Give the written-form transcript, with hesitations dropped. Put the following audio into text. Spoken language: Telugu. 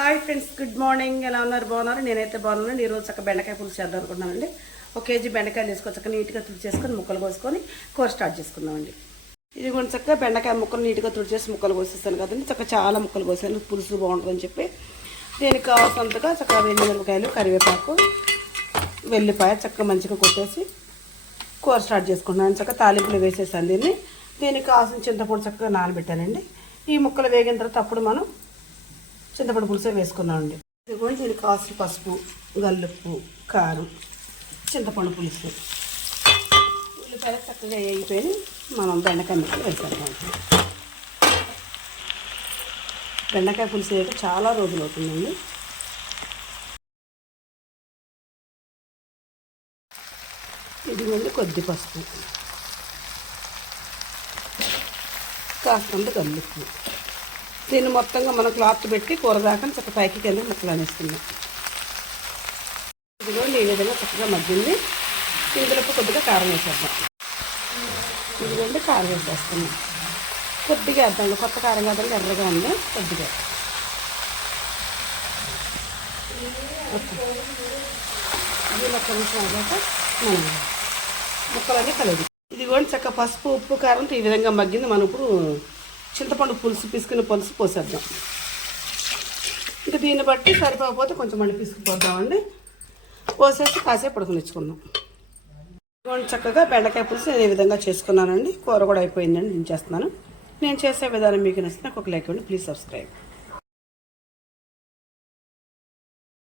Hi friends, good morning. ఎలా ఉన్నారు? బాగున్నారు? నేనైతే బాగున్నాను. ఈరోజు చక్క బెండకాయ పులుసు చేద్దాం అనుకుంటున్నానండి. 1 కేజీ బెండకాయలు వేసుకొని చక్క నీట్గా తుడిచేసుకొని ముక్కలు కోసుకొని కూర స్టార్ట్ చేసుకుందామండి. ఇది కొంచెం చక్క బెండకాయ ముక్కలు నీట్గా తుడిచేసి ముక్కలు కోసేస్తాను కదండి. చక్క చాలా ముక్కలు కోసాను, పులుసు బాగుంటుందని చెప్పి. దీనికి కావాల్సినంతగా చక్కగా వెల్లుల్లిపాయలు, కరివేపాకు, వెల్లిపాయ చక్కగా మంచిగా కొట్టేసి కూర స్టార్ట్ చేసుకుంటున్నాను. చక్క తాలింపులు వేసేసాను. దీనికి కావాల్సిన చింతపొడి చక్కగా నానబెట్టానండి. ఈ ముక్కలు వేగిన తర్వాత అప్పుడు మనం చింతపండు పులుసే వేసుకున్నామండి. ఇదిగోండి, దీనికి కాసిన పసుపు, గల్లుప్పు, కారం, చింతపండు పులుసు, ఉల్లిపాయ చక్కగా వేగిపోయి మనం బెండకాయ ముక్కలు వేసేద్దాం. బెండకాయ పులుసు వేయక చాలా రోజులు అవుతుందండి. ఇదిగోండి కొద్ది పసుపు, కాస్తంత గల్లుప్పు. దీన్ని మొత్తంగా మనం క్లాత్ పెట్టి కూర దాకా చక్క పైకి కింద ముక్కలు అనేస్తున్నాం. ఇదిగో ఈ విధంగా చక్కగా మగ్గింది. ఇందులోకి కొద్దిగా కారం వేసేద్దాం. ఇదిగోండి కారం వేసేస్తున్నాం. కొద్దిగా వేద్దాం, కొత్త కారం కాదండి, ఎర్రగా ఉంది. కొద్దిగా దీని ఒక్క నిమిషం అయ్యాక మనం ముక్కలన్నీ కలిగి ఇదిగోండి చక్క పసుపు, ఉప్పు, కారంతో ఈ విధంగా మగ్గింది. మనం ఇప్పుడు చింతపండు పులుసు పిసుకుని పులుసు పోసేద్దాం. ఇంకా దీన్ని బట్టి సరిపోకపోతే కొంచెం మళ్ళీ పిసుకుపోద్దామండి. పోసేసి కాసేపు ఉడకనిచ్చుకుందాం. చక్కగా బెండకాయ పులుసు నేను ఈ విధంగా చేసుకున్నానండి. కూర కూడా అయిపోయిందండి, దించేస్తున్నాను. నేను చేసే విధానం మీకు నచ్చితే ఒక లైక్ ఇవ్వండి. Please subscribe.